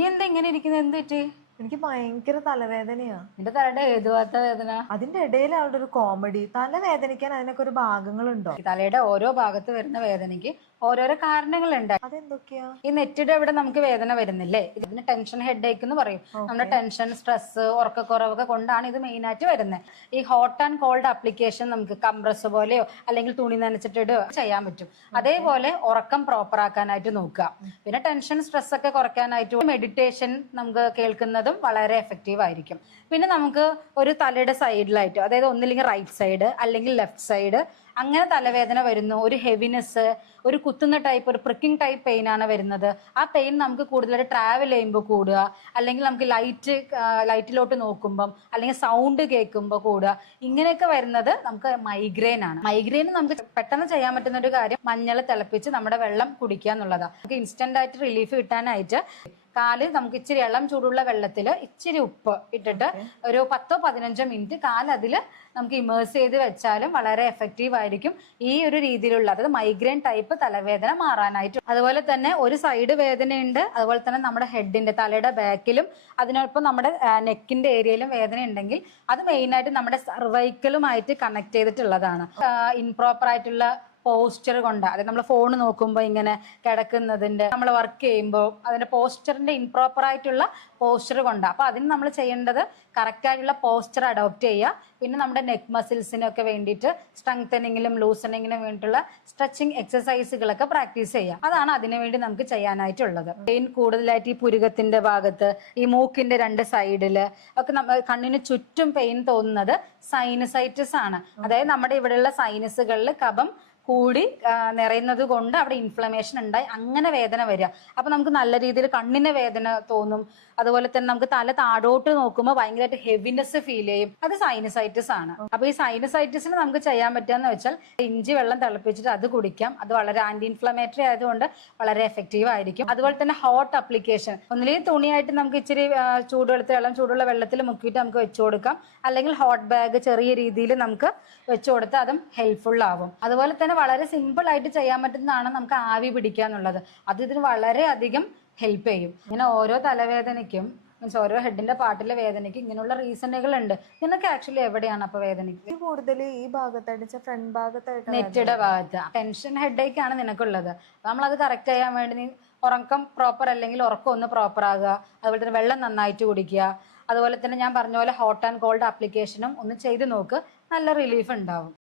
നീ എന്താ ഇങ്ങനെ ഇരിക്കുന്നത്? എന്ത് പറ്റി? എനിക്ക് ഭയങ്കര തലവേദനയാ. നിന്റെ തലയുടെ ഏത് ഭാഗത്ത വേദന? അതിന്റെ ഇടയിൽ അവളുടെ ഒരു കോമഡി. തലവേദനിക്കാൻ അതിനൊക്കെ ഒരു ഭാഗങ്ങളുണ്ടോ? തലയുടെ ഓരോ ഭാഗത്ത് വരുന്ന വേദനയ്ക്ക് ഓരോരോ കാരണങ്ങളുണ്ട്. അതെന്തൊക്കെയാ? ഈ നെറ്റിയുടെ ഇവിടെ നമുക്ക് വേദന വരുന്നില്ലേ, ഇതിന് ടെൻഷൻ ഹെഡ് ഏക്ക് എന്ന് പറയും. നമ്മുടെ ടെൻഷൻ, സ്ട്രെസ്, ഉറക്കക്കുറവൊക്കെ കൊണ്ടാണ് ഇത് മെയിൻ ആയിട്ട് വരുന്നത്. ഈ ഹോട്ട് ആൻഡ് കോൾഡ് ആപ്ലിക്കേഷൻ നമുക്ക് കംപ്രസ് പോലെയോ അല്ലെങ്കിൽ തുണി നനച്ചിട്ടിടോ ചെയ്യാൻ പറ്റും. അതേപോലെ ഉറക്കം പ്രോപ്പർ ആക്കാനായിട്ട് നോക്കുക. പിന്നെ ടെൻഷൻ, സ്ട്രെസ് ഒക്കെ കുറയ്ക്കാനായിട്ട് മെഡിറ്റേഷൻ നമുക്ക് കേൾക്കുന്നതും വളരെ എഫക്റ്റീവ് ആയിരിക്കും. പിന്നെ നമുക്ക് ഒരു തലയുടെ സൈഡിലായിട്ട്, അതായത് ഒന്നില്ലെങ്കിൽ റൈറ്റ് സൈഡ് അല്ലെങ്കിൽ ലെഫ്റ്റ് സൈഡ്, അങ്ങനെ തലവേദന വരുന്നു, ഒരു ഹെവിനെസ്, ഒരു കുത്തുന്ന ടൈപ്പ്, ഒരു പ്രിക്കിംഗ് ടൈപ്പ് പെയിൻ ആണ് വരുന്നത്. ആ പെയിൻ നമുക്ക് കൂടുതലായിട്ട് ട്രാവൽ ചെയ്യുമ്പോൾ കൂടുക, അല്ലെങ്കിൽ നമുക്ക് ലൈറ്റിലോട്ട് നോക്കുമ്പം, അല്ലെങ്കിൽ സൗണ്ട് കേൾക്കുമ്പോൾ കൂടുക, ഇങ്ങനെയൊക്കെ വരുന്നത് നമുക്ക് മൈഗ്രെയിൻ ആണ്. മൈഗ്രെയിൻ നമുക്ക് പെട്ടെന്ന് ചെയ്യാൻ പറ്റുന്ന ഒരു കാര്യം മഞ്ഞൾ തിളപ്പിച്ച് നമ്മുടെ വെള്ളം കുടിക്കുക എന്നുള്ളതാണ്. നമുക്ക് ഇൻസ്റ്റന്റ് ആയിട്ട് റിലീഫ് കിട്ടാനായിട്ട് കാല് നമുക്ക് ഇച്ചിരി ഇളം ചൂടുള്ള വെള്ളത്തിൽ ഇച്ചിരി ഉപ്പ് ഇട്ടിട്ട് ഒരു 10-15 മിനിറ്റ് കാല് അതിൽ നമുക്ക് ഇമേഴ്സ് ചെയ്ത് വെച്ചാലും വളരെ എഫക്റ്റീവ് ആയിരിക്കും ഈ ഒരു രീതിയിലുള്ള, അതായത് മൈഗ്രെയിൻ ടൈപ്പ് തലവേദന മാറാനായിട്ട്. അതുപോലെ തന്നെ ഒരു സൈഡ് വേദനയുണ്ട്, അതുപോലെ തന്നെ നമ്മുടെ ഹെഡിന്റെ, തലയുടെ ബാക്കിലും അതിനൊപ്പം നമ്മുടെ നെക്കിന്റെ ഏരിയയിലും വേദന ഉണ്ടെങ്കിൽ അത് മെയിനായിട്ട് നമ്മുടെ സർവൈക്കലുമായിട്ട് കണക്ട് ചെയ്തിട്ടുള്ളതാണ്. ഇംപ്രോപ്പർ ആയിട്ടുള്ള പോസ്ചർ കൊണ്ട്, അതായത് നമ്മൾ ഫോൺ നോക്കുമ്പോൾ ഇങ്ങനെ കിടക്കുന്നതിന്റെ, നമ്മൾ വർക്ക് ചെയ്യുമ്പോൾ അതിന്റെ പോസ്ചറിന്റെ ഇംപ്രോപ്പർ ആയിട്ടുള്ള പോസ്ചർ കൊണ്ട്. അപ്പൊ അതിന് നമ്മൾ ചെയ്യേണ്ടത് കറക്റ്റ് ആയിട്ടുള്ള പോസ്ചർ അഡോപ്റ്റ് ചെയ്യുക. പിന്നെ നമ്മുടെ നെക്ക് മസിൽസിനൊക്കെ വേണ്ടിയിട്ട് സ്ട്രെങ്തനിങ്ങിലും ലൂസനിങ്ങിനും വേണ്ടിയിട്ടുള്ള സ്ട്രെച്ചിങ് എക്സസൈസുകളൊക്കെ പ്രാക്ടീസ് ചെയ്യുക. അതാണ് അതിനു വേണ്ടി നമുക്ക് ചെയ്യാനായിട്ടുള്ളത്. പെയിൻ കൂടുതലായിട്ട് ഈ പുരുകത്തിന്റെ ഭാഗത്ത്, ഈ മൂക്കിന്റെ 2 സൈഡില് ഒക്കെ കണ്ണിന് ചുറ്റും പെയിൻ തോന്നുന്നത് സൈനസൈറ്റിസ് ആണ്. അതായത് നമ്മുടെ ഇവിടെയുള്ള സൈനസുകളിൽ കഫം കൂടി നിറയുന്നത് കൊണ്ട് അവിടെ ഇൻഫ്ലമേഷൻ ഉണ്ടായി അങ്ങനെ വേദന വരിക. അപ്പൊ നമുക്ക് നല്ല രീതിയിൽ കണ്ണിന് വേദന തോന്നും. അതുപോലെ തന്നെ നമുക്ക് തല താഴോട്ട് നോക്കുമ്പോൾ ഭയങ്കരമായിട്ട് ഹെവിനെസ് ഫീൽ ചെയ്യും. അത് സൈനസൈറ്റിസ് ആണ്. അപ്പൊ ഈ സൈനസൈറ്റിസിന് നമുക്ക് ചെയ്യാൻ പറ്റുകയെന്ന് വെച്ചാൽ ഇഞ്ചി വെള്ളം തിളപ്പിച്ചിട്ട് അത് കുടിക്കാം. അത് വളരെ ആന്റി ഇൻഫ്ലമേറ്ററി ആയതുകൊണ്ട് വളരെ എഫക്റ്റീവ് ആയിരിക്കും. അതുപോലെ തന്നെ ഹോട്ട് അപ്ലിക്കേഷൻ, ഒന്നിലേക്ക് തുണിയായിട്ട് നമുക്ക് ഇച്ചിരി ചൂടുള്ള വെള്ളത്തിൽ മുക്കിയിട്ട് നമുക്ക് വെച്ചു കൊടുക്കാം. അല്ലെങ്കിൽ ഹോട്ട് ബാഗ് ചെറിയ രീതിയിൽ നമുക്ക് വെച്ചു കൊടുത്താൽ അതും ഹെൽപ്ഫുൾ ആവും. അതുപോലെ തന്നെ വളരെ സിമ്പിൾ ആയിട്ട് ചെയ്യാൻ പറ്റുന്നതാണ് നമുക്ക് ആവി പിടിക്കുക എന്നുള്ളത്. അത് ഇതിന് വളരെയധികം ഹെൽപ്പ് ചെയ്യും. ഇങ്ങനെ ഓരോ തലവേദനയ്ക്കും, മീൻസ് ഓരോ ഹെഡിന്റെ പാർട്ടിലെ വേദനയ്ക്ക് ഇങ്ങനെയുള്ള റീസണുകൾ ഉണ്ട്. നിനക്ക് ആക്ച്വലി എവിടെയാണ് അപ്പൊ വേദനയ്ക്ക് കൂടുതൽ? ഈ ഭാഗത്തായിട്ട്, ഫ്രണ്ട് ഭാഗത്തായിട്ട്, നെറ്റിയുടെ ഭാഗത്ത്. ടെൻഷൻ ഹെഡേക്ക് ആണ് നിനക്കുള്ളത്. നമ്മളത് കറക്റ്റ് ചെയ്യാൻ വേണ്ടി നീ ഉറക്കം പ്രോപ്പർ അല്ലെങ്കിൽ ഉറക്കം ഒന്ന് പ്രോപ്പർ ആകുക. അതുപോലെ തന്നെ വെള്ളം നന്നായിട്ട് കുടിക്കുക. അതുപോലെ തന്നെ ഞാൻ പറഞ്ഞ പോലെ ഹോട്ട് ആൻഡ് കോൾഡ് ആപ്ലിക്കേഷനും ഒന്ന് ചെയ്ത് നോക്ക്, നല്ല റിലീഫ് ഉണ്ടാവും.